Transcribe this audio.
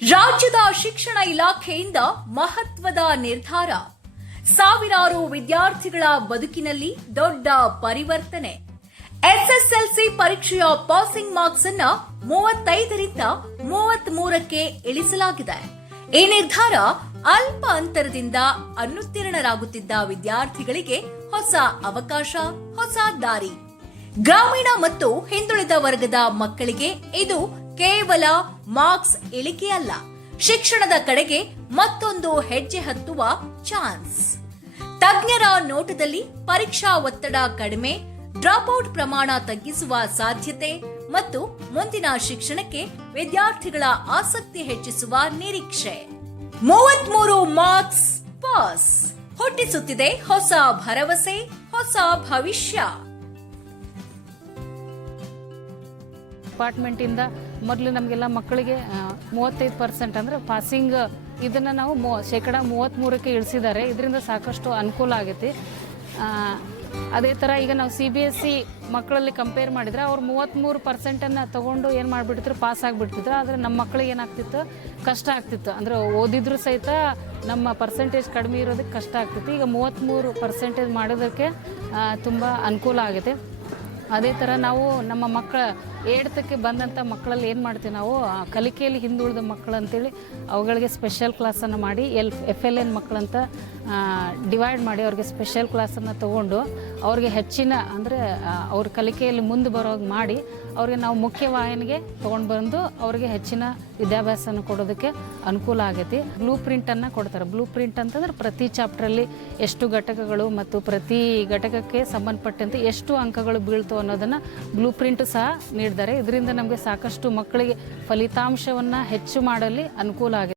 ರಾಜ್ಯದ ಶಿಕ್ಷಣ ಇಲಾಖೆಯಿಂದ ಮಹತ್ವದ ನಿರ್ಧಾರ. ಸಾವಿರಾರು ವಿದ್ಯಾರ್ಥಿಗಳ ಬದುಕಿನಲ್ಲಿ ದೊಡ್ಡ ಪರಿವರ್ತನೆ. ಎಸ್ಎಸ್ಎಲ್ಸಿ ಪರೀಕ್ಷೆಯ ಪಾಸಿಂಗ್ ಮಾರ್ಕ್ಸ್ ಅನ್ನ 35ರಿಂದ 33ಕ್ಕೆ ಇಳಿಸಲಾಗಿದೆ. ಈ ನಿರ್ಧಾರ ಅಲ್ಪ ಅಂತರದಿಂದ ಅನುತ್ತೀರ್ಣರಾಗುತ್ತಿದ್ದ ವಿದ್ಯಾರ್ಥಿಗಳಿಗೆ ಹೊಸ ಅವಕಾಶ, ಹೊಸ ದಾರಿ. ಗ್ರಾಮೀಣ ಮತ್ತು ಹಿಂದುಳಿದ ವರ್ಗದ ಮಕ್ಕಳಿಗೆ ಇದು ಕೇವಲ ಮಾರ್ಕ್ಸ್ ಇಳಿಕೆಯಲ್ಲ, ಶಿಕ್ಷಣದ ಕಡೆಗೆ ಮತ್ತೊಂದು ಹೆಜ್ಜೆ ಹತ್ತುವ ಚಾನ್ಸ್. ತಜ್ಞರ ನೋಟದಲ್ಲಿ ಪರೀಕ್ಷಾ ಒತ್ತಡ ಕಡಿಮೆ, ಡ್ರಾಪ್ಔಟ್ ಪ್ರಮಾಣ ತಗ್ಗಿಸುವ ಸಾಧ್ಯತೆ ಮತ್ತು ಮುಂದಿನ ಶಿಕ್ಷಣಕ್ಕೆ ವಿದ್ಯಾರ್ಥಿಗಳ ಆಸಕ್ತಿ ಹೆಚ್ಚಿಸುವ ನಿರೀಕ್ಷೆ. 33 ಮಾರ್ಕ್ಸ್ ಪಾಸ್ ಹುಟ್ಟಿಸುತ್ತಿದೆ ಹೊಸ ಭರವಸೆ, ಹೊಸ ಭವಿಷ್ಯ. ಡಿಪಾರ್ಟ್ಮೆಂಟ್ ಇಂದ ಮೊದಲು ನಮಗೆಲ್ಲ ಮಕ್ಕಳಿಗೆ 35% ಅಂದ್ರೆ ಪಾಸಿಂಗ್ ಇದನ್ನ ನಾವು 33%ಕ್ಕೆ ಇಳಿಸಿದ್ದಾರೆ. ಇದರಿಂದ ಸಾಕಷ್ಟು ಅನುಕೂಲ ಆಗೈತಿ. ಅದೇ ಥರ ಈಗ ನಾವು CBSE ಮಕ್ಕಳಲ್ಲಿ ಕಂಪೇರ್ ಮಾಡಿದ್ರೆ ಅವ್ರು 33%ಅನ್ನು ತಗೊಂಡು ಏನು ಮಾಡಿಬಿಡ್ತಿದ್ರು, ಪಾಸ್ ಆಗಿಬಿಡ್ತಿದ್ರು. ಆದರೆ ನಮ್ಮ ಮಕ್ಕಳಿಗೆ ಏನಾಗ್ತಿತ್ತು, ಕಷ್ಟ ಆಗ್ತಿತ್ತು. ಅಂದರೆ ಓದಿದ್ರು ಸಹಿತ ನಮ್ಮ ಪರ್ಸೆಂಟೇಜ್ ಕಡಿಮೆ ಇರೋದಕ್ಕೆ ಕಷ್ಟ ಆಗ್ತಿತ್ತು. ಈಗ 33% ಮಾಡೋದಕ್ಕೆ ತುಂಬ ಅನುಕೂಲ ಆಗಿದೆ. ಅದೇ ಥರ ನಾವು ನಮ್ಮ ಮಕ್ಕಳ 8ಕ್ಕೆ ಬಂದಂಥ ಮಕ್ಕಳಲ್ಲಿ ಏನು ಮಾಡ್ತೀವಿ, ನಾವು ಕಲಿಕೆಯಲ್ಲಿ ಹಿಂದುಳಿದ ಮಕ್ಕಳು ಅಂತೇಳಿ ಅವುಗಳಿಗೆ ಸ್ಪೆಷಲ್ ಕ್ಲಾಸನ್ನು ಮಾಡಿ FLN ಮಕ್ಕಳಂತ ಡಿವೈಡ್ ಮಾಡಿ ಅವ್ರಿಗೆ ಸ್ಪೆಷಲ್ ಕ್ಲಾಸನ್ನು ತೊಗೊಂಡು ಅವ್ರಿಗೆ ಹೆಚ್ಚಿನ ಅಂದರೆ ಅವ್ರ ಕಲಿಕೆಯಲ್ಲಿ ಮುಂದೆ ಬರೋದು ಮಾಡಿ ಅವ್ರಿಗೆ ನಾವು ಮುಖ್ಯವಾಹಿನಿಗೆ ತೊಗೊಂಡು ಬಂದು ಅವ್ರಿಗೆ ಹೆಚ್ಚಿನ ವಿದ್ಯಾಭ್ಯಾಸನ ಕೊಡೋದಕ್ಕೆ ಅನುಕೂಲ ಆಗೈತಿ. ಬ್ಲೂ ಪ್ರಿಂಟನ್ನು ಕೊಡ್ತಾರೆ. ಬ್ಲೂ ಪ್ರಿಂಟ್ ಅಂತಂದ್ರೆ ಪ್ರತಿ ಚಾಪ್ಟ್ರಲ್ಲಿ ಎಷ್ಟು ಘಟಕಗಳು ಮತ್ತು ಪ್ರತಿ ಘಟಕಕ್ಕೆ ಸಂಬಂಧಪಟ್ಟಂತೆ ಎಷ್ಟು ಅಂಕಗಳು ಬೀಳ್ತವೆ ಅನ್ನೋದನ್ನು ಬ್ಲೂ ಪ್ರಿಂಟ್ ಸಹ ನೀಡಿದ್ದಾರೆ. ಇದರಿಂದ ನಮಗೆ ಸಾಕಷ್ಟು ಮಕ್ಕಳಿಗೆ ಫಲಿತಾಂಶವನ್ನು ಹೆಚ್ಚು ಮಾಡಲು ಅನುಕೂಲ ಆಗಿದೆ.